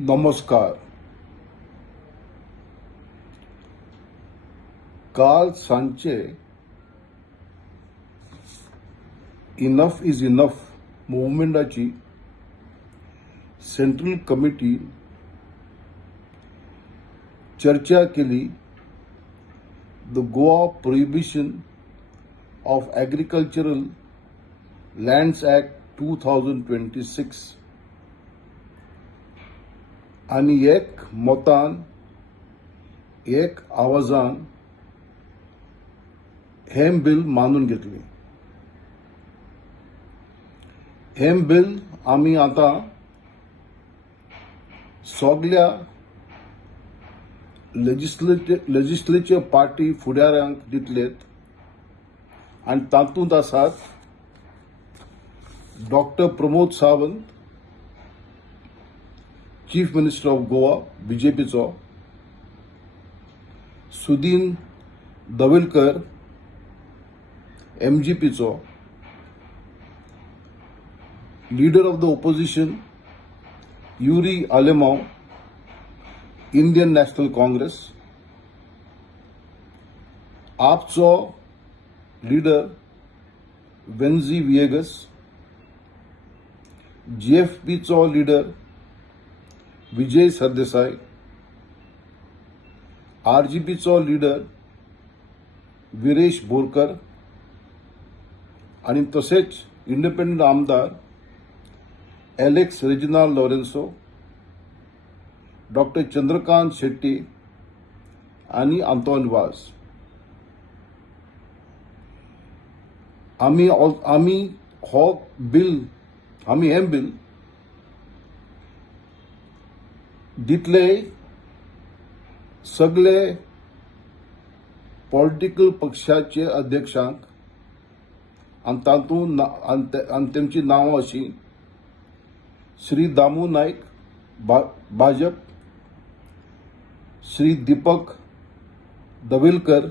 नमस्कार. काल सांचे इनफ इज इनफ मुवमेंटाची सेंट्रल कमिटी चर्चा केली. The Goa prohibition of agricultural lands act 2026 आणि एक मोतान एक आवाजान हेम बिल मानून घेतले. हेम बिल आम्ही आता सगळ्या लेजिस्लेचर पार्टी फुडाऱ्यांक दितलेत आणि तातूंत आसात doctor Pramod Sawant, chief minister of Goa बीजेपीचो, सुदीन दवलकर एमजीपीचो, leader of the opposition Yuri Alemao Indian National Congress, आपचो लीडर वेन्झी विएगस, जीएफपीचो लीडर विजय सरदेसाई, आरजीपीचो लीडर विरेश बोरकर आणि तसेच इंडिपेंडंट आमदार Alex Reginald Lourenco, doctor Chandrakant Shetty आणि आंतोन वाज. आम्ही हें बिल दितले सगळे पॉलिटिकल पक्षाचे अध्यक्षांक आणि तातूंत आणि तेमची नांवां अशीं श्री दामू नायक भाजप, श्री दीपक दवेलकर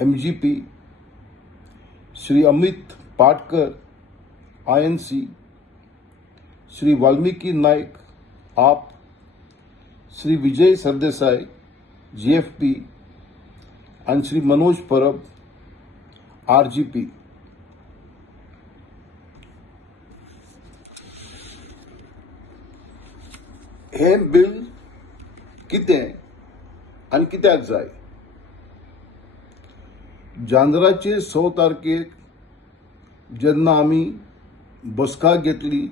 एमजीपी, श्री अमित पाटकर आयएनसी, श्री वाल्मिकी नायक आप, श्री विजय सरदेसाई जीएफपी आणि श्री मनोज परब आरजीपी. हे बिल कितें आनी कित्याक जाय? जांजराचे 6 तारखेक जेन्ना आमी बसका घेतली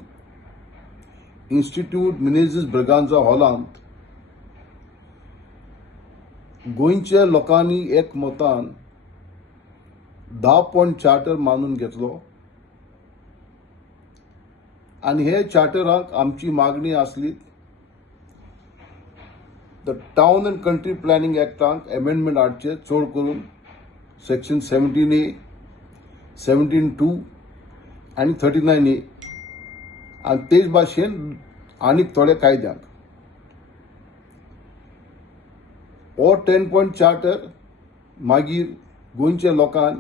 इन्स्टिट्यूट मिनेझिस ब्रगांझा हॉलांत, गोंयच्या लोकांनी एकमतान 10 पॉयंट चार्टर मानून घेतलो आणि हे चार्टराक आमची मागणी आसली the town and country planning एक्टांक अमेंडमेंट हाडचे, चड करून सेक्शन 17A, 17(2) आणि 39A आणि तेच भाशेन आनीक थोडे कायद्यांक. हो 10 पॉयंट चार्टर मागीर गोंयच्या लोकांक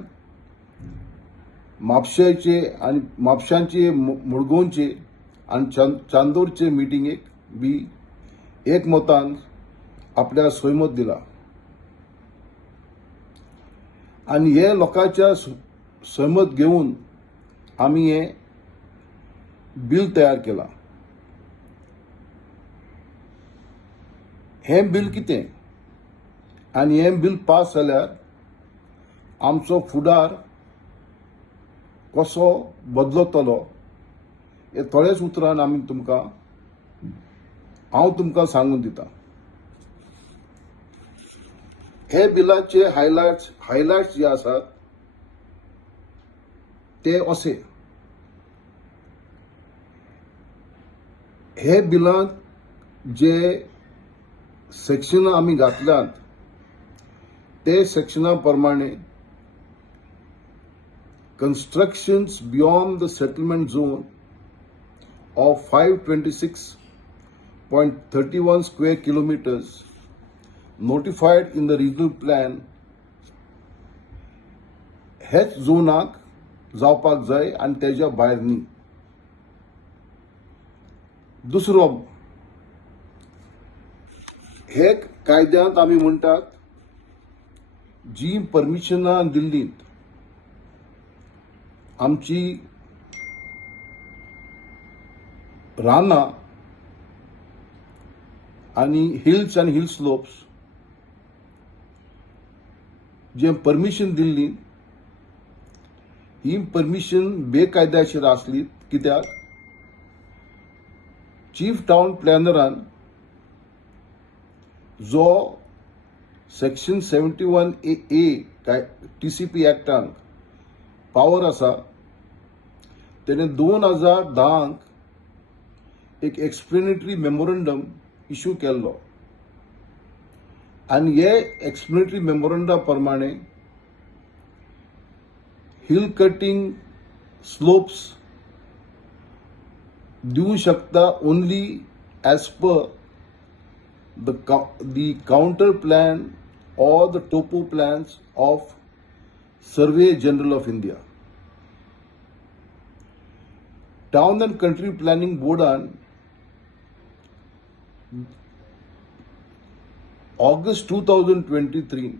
म्हापशांचे, मुरगांवचे आणि चांदोरचे मिटिंगेक बी एकमतान आपल्या सहमत दिला आणि हे लोकांच्या सहमत घेऊन आम्ही हे बिल तयार केला. हे बिल कितें आणि हे बिल पास जाल्यार आमचो फुडार कसो बदलतलो हे थोड्याच उतरान हांव तुमकां सांगून दिता. हे बिलाचे हायलाइट्स जे आसात ते असे. हे बिलांत जे सेक्शनां आमी घातल्यात ते सेक्शना प्रमाणे constructions beyond the settlement zone of 526.31 square kilometers notified in the regional plan हेच झोनाक जावपाक जाय आणि तेज्या भायर न्ही. दुसरो हे कायद्यांत आमी म्हणटात जी परमिशनां दिल्लीत आमची रानां आणि हिल्स आणि हिल स्लोप्स जे परमिशन दिल्ली ही परमिशन बेकायदेशीर आसली कित्याक चीफ टाउन प्लॅनरान जो सेक्शन 71A TCP एक्टांत पावर आसा तेणे 2010 एक एक्सप्लेनेटरी मेमोरंडम इश्यू केल्लो आनी हे एक्सप्लेनेटरी मेमोरंडा प्रमाणे हिल कटिंग स्लोप्स दिवं शकता only as per the counter plan or the topo plans of Survey General of India. Town and Country Planning Boardan August 2023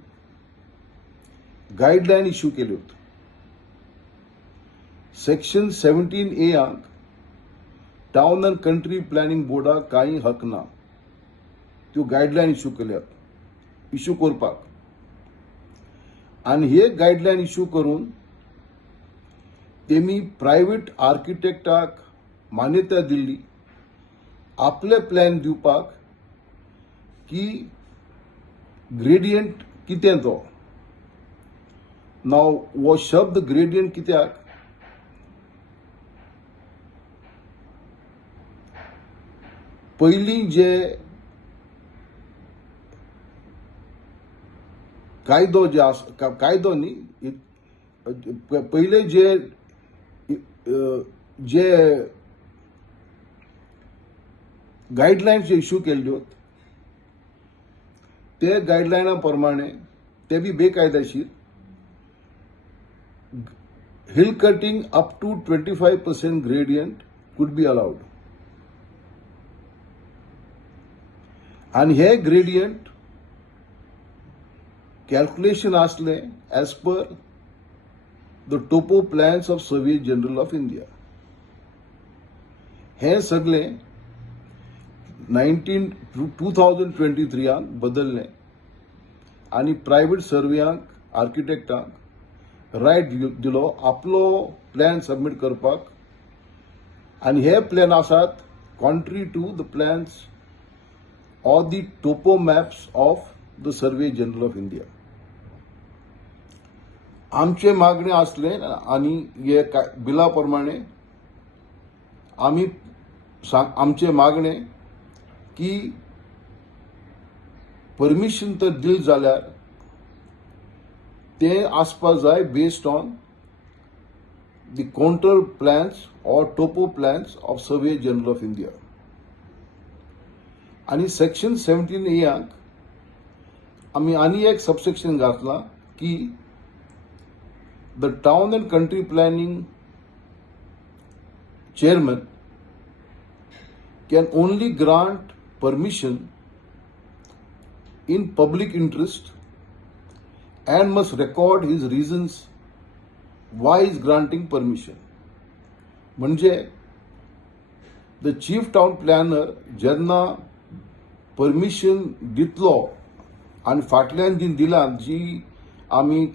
guideline issue केले होते. सेक्शन 17A अंक town and country planning बोर्डाक काही हक ना त्यो guideline issue करपाक आणि हे guideline issue करून तेमी प्रायव्हेट आर्किटेक्टाक मान्यता दिल्ली आपले प्लॅन दिवपाक की ग्रेडियंट कितें तो नाव वो शब्द ग्रेडियंट कित्याक पयलीं जे कायदो जे कायदो न्ही पहिले जे गाइडलाइन्स इश्यू केल्ल्यो ते गाइडलाइना प्रमाणे ते बी बेकायदेशीर hill cutting up to 25% gradient could be allowed आणि हे ग्रेडियंट calculation असले as per the topo plans of Survey General of India. हे सगळे 2023 बदलले आणि प्रायव्हेट सर्वेयांक आर्किटेक्टांक रायट दिलो आपलो प्लॅन सबमिट करपाक आणि हे प्लॅन आसात contrary to the plans or the topo maps of the survey general of India. आमचे मागणे असले आणि हे बिला प्रमाणे आम्ही आमचे मागणे की परमिशन तर दिल जाल्यार ते आसपा जाय based on the contour plans or topo plans of survey general of India. आणि सेक्शन 17A आम्ही आणि एक सबसेक्शन घातला की the town and country planning chairman can only grant permission in public interest and must record his reasons why he is granting permission. म्हणजे the chief town planner जेन्ना permission दितलो आणि फाटल्यान जी दिला जी आम्ही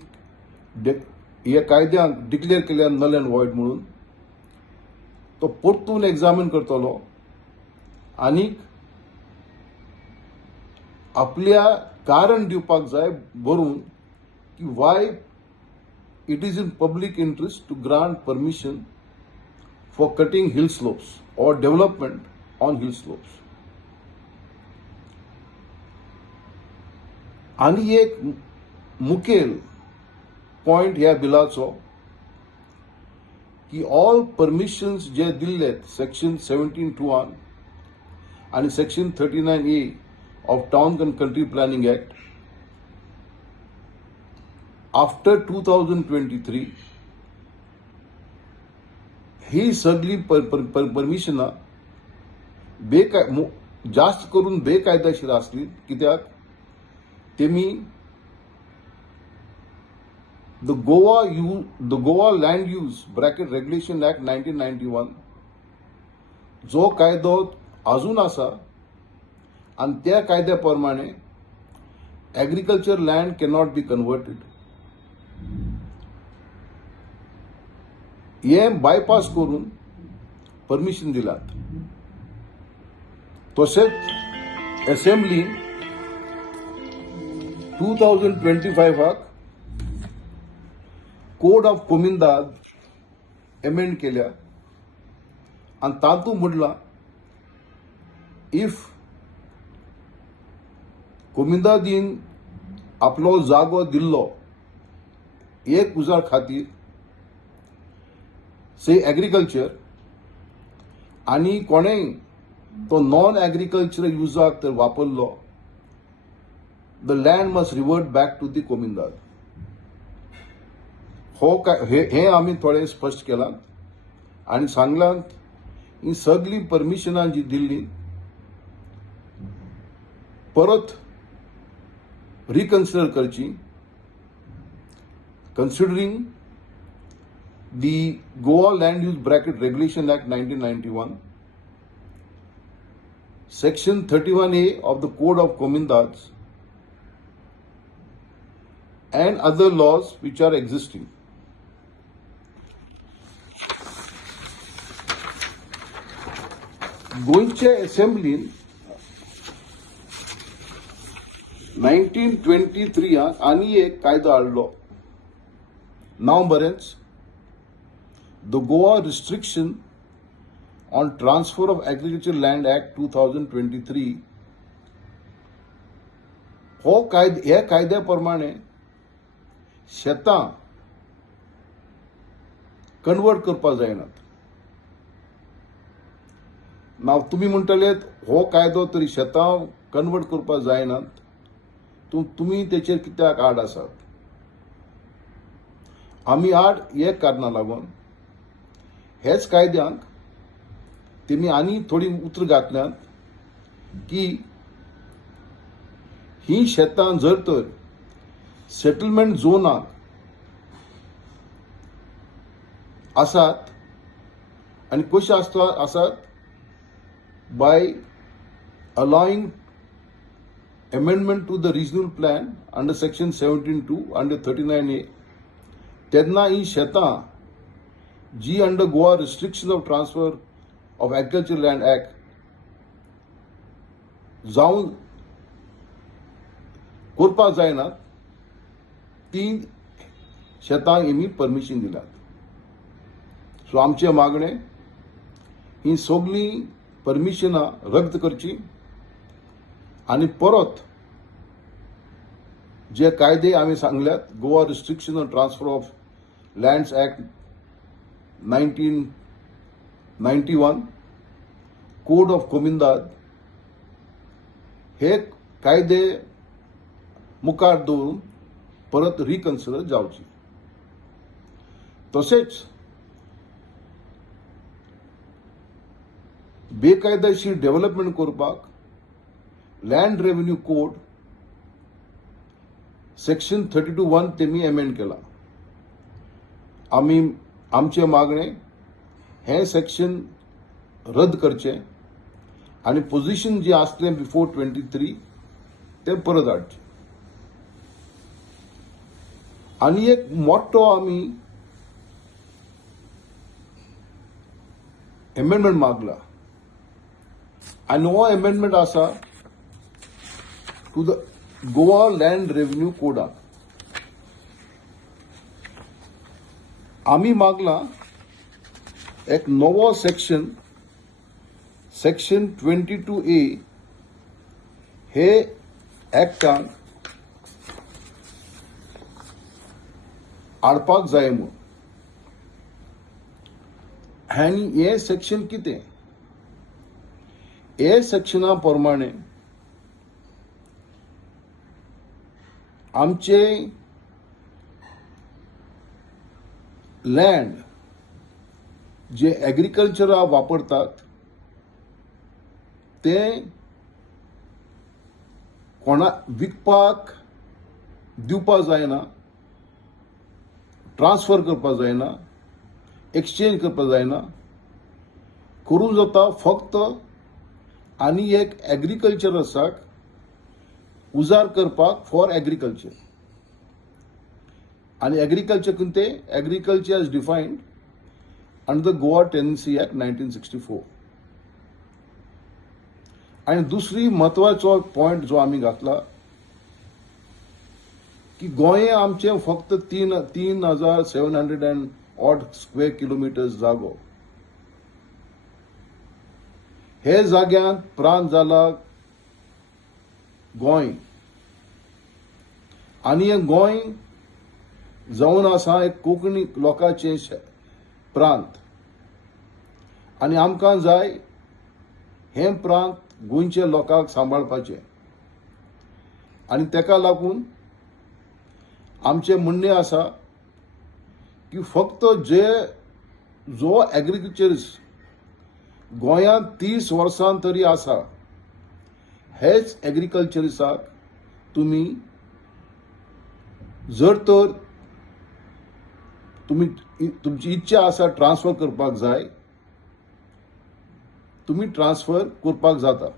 हे कायद्यान डिक्लेअर केल्या नल अँड वॉइड म्हणून तो परतून एक्झामिन करतलो आणि आपल्या कारण दिवपाक जाय बरोवन की why it is in public interest to grant permission for cutting hill slopes or development on hill slopes. आणि एक मुखेल पॉइंट ह्या बिलाचो की ऑल परमिशन्स जे दिल्लेत सेक्शन 17(2) आणि section 39A of town and country planning act after 2023 ही सगळी परमिशनां जास्त करून बेकायदेशीर असली, कित्याक तेमी the Goa land use bracket regulation act 1991 जो कायदो अजून आसा आणि त्या कायद्या प्रमाणे agriculture land cannot be converted. हे बायपास करून परमिशन दिलात. तसेच असेंब्लीन 2025 कोड ऑफ कोमिंदाद अमेंड केल्या आणि तातूंत म्हणला इफ कोमिंदादीन आपलो जागो दिल्लो एक उजार खातीर से एग्रीकल्चर आणि कोणेय तो नॉन एग्रीकल्चरल युजाक तर वापरलो, the land must revert back to the comunidade. हे आम्ही थोडे स्पष्ट केलां आणि सांगलां ही सगळी परमिशनां जी दिल्ली परत रिकन्सिडर करची, considering the Goa Land Use Bracket Regulation Act 1991, Section 31A of the Code of Comindads, and other laws which are existing. गोंयचे असेंब्लीन 1923 आनी एक कायदो हाडलो, नाव बरेंच The Goa Restriction on Transfer of Agricultural Land Act 2023. ह्या कायद्या प्रमाणे शेतां कन्वर्ट करपाक जायनात. नाव तुम्ही म्हणटलेत हो कायदो तरी शेतां कन्वर्ट करपाक जायनात, तुम्ही तेचेर कित्याक आड आसात? आमी आड हे कारणां लागून हेच कायद्यांक तेमी आनी थोडी उतर घातल्यात की ही शेतां जर तर सेटलमेंट झोनाक आसात आणि कशी आसात bye allowing amendment to the regional plan under section 17(2) under 39A, तेन्ना ही शेतां जी under Goa restriction of transfer of agriculture land act जावन करपाक जायनात, ती शेतां हेमी परमिशन दिल्यात. सो आमचे मागणे ही सगळी परमिशनां रद्द करची आणि परत जे कायदे आम्ही सांगल्यात, Goa restriction on transfer of lands act 1991, code of comunidade, हे कायदे मुखार दवरून परत रिकन्सिडर जावची. तसेच बेकायदेशीर डेव्हलपमेंट करपाक लँड रेव्हेन्यू कोड सेक्शन 32(1) तेमी अमेंड केला. आम्ही आमचे मागणे हे सेक्शन रद्द करचे आणि पोझिशन जे असले बिफोर 23 ते परत हाडचे. आणि एक मोठो आम्ही अमेंडमेंट मागला आणि हो अमेंडमेंट आसा to the Goa land revenue कोडाक. आम्ही मागला एक नवो सेक्शन 22A हे ऍक्टान हाडपाक जाय म्हणून. आणि हे सेक्शन कितें? हे सेक्शना प्रमाणे आमचे लँड जे एग्रीकल्चरा वापरतात ते कोणा विकपाक दिवपा जायना, ट्रान्सफर करपा जायना, एक्सचेंज करपा जायना. करूं जाता फक्त आनी एक एग्रीकल्चरसाक उजार करपाक फॉर एग्रीकल्चर. आणि एग्रीकल्चर कितें? Agriculture is defined under the Goa tenancy act 1964. आणि दुसरी महत्वाचो पॉइंट जो आम्ही घातला की गोंय आमचे फक्त 3,700 अँड ऑड स्क्वेअर किलोमिटर्स जागो. हे जाग्यांत प्रांत जाला गोंय. आणि हे गोंय जावन आसा एक कोंकणी लोकांचे प्रांत. आणि आमकां जाय हे प्रांत गोंयच्या लोकांक सांबाळपाचे. आणि तेका लागून आमचे म्हणणे आसा की फक्त जो एग्रीकल्चरिस्ट गोंयांत 30 वर्सां तरी आसा हेच एग्रीकल्चरिस्टाक तुम्ही जर तर तुमची इच्छा आसा ट्रान्सफर करपाक जाय, तुम्ही ट्रान्सफर करपाक जाता.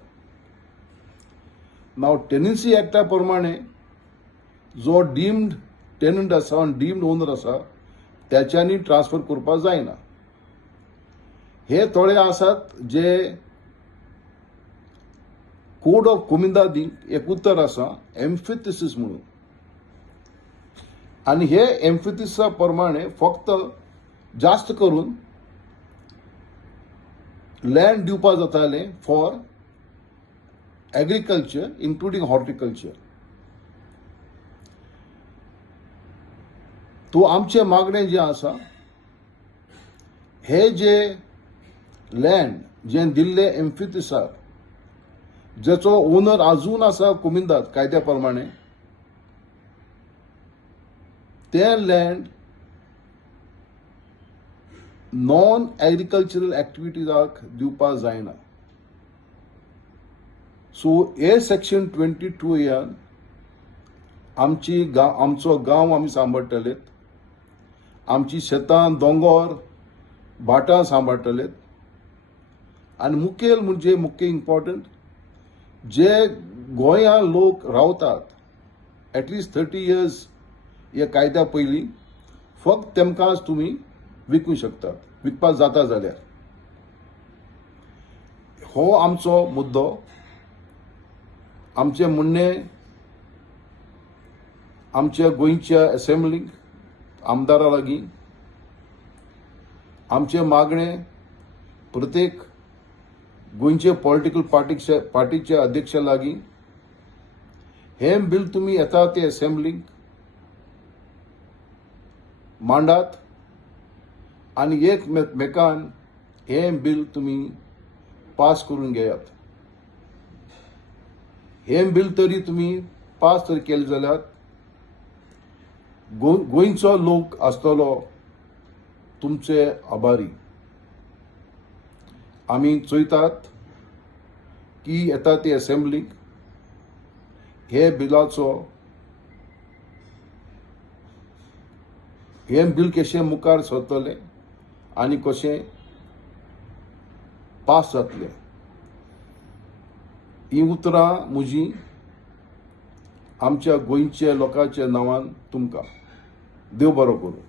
नाव टेनन्सी ऍक्टा प्रमाणे जो डीम्ड टेनंट आसा आनी डीम्ड ओनर आसा त्याच्यांनी ट्रान्सफर करपाक जायना. हे थोडे आसात जे कोड ऑफ कोमिंदादीक एक उतर आसा एम्फेथिसिस म्हणून. आणि हे एम्फेथिसा प्रमाणे फक्त जास्त करून लँड दिवपा जाताले फॉर एग्रीकल्चर इन्क्लुडिंग हॉर्टिकल्चर. तो आमचे मागणे जे आसा हे जे लँड जे दिल्ले एम्फेथिसाक जेचो ओनर अजून आसा कुमिंदाद कायद्या प्रमाणे ते लँड नॉन एग्रीकल्चरल एक्टिविटीजाक दिवपा जायना. सो हे सेक्शन 22 आमचो गांव आमी सांबाळटलेत, आमची शेतां दोंगर भाटां सांबाळटलेत. आणि मुख्य इम्पॉर्टंट जे गोंया लोक रावतात एटलिस्ट 30 इयर्स या कायद्या पयलीं फक्त तेमकांच तुम्ही विकूं शकतात, विकपाक जाता जाल्यार. हो आमचो मुद्दो. आमचे म्हणणे आमच्या गोंयच्या असेंब्लीक आमदारा लागीं, आमचे मागणे प्रत्येक गोंयचे पॉलिटिकल पार्टीचे अध्यक्षा लागीं, हे बिल तुम्ही येता ते असेंब्लीक मांडात आणि एकमेकान हे बिल तुम्ही पास करून घेयात. हे बिल तरी तुम्ही पास तरी केले जाल्यार गोंयचो लोक आसतलो तुमचे आभारी. आमी चोयतात की येता ते असेंब्लीक हे बिल कशें मुखार सरतले आनी कशें पास जातले. ही उतरां म्हजी आमच्या गोंयच्या लोकांच्या नांवान तुमकां. देव बरो करूं.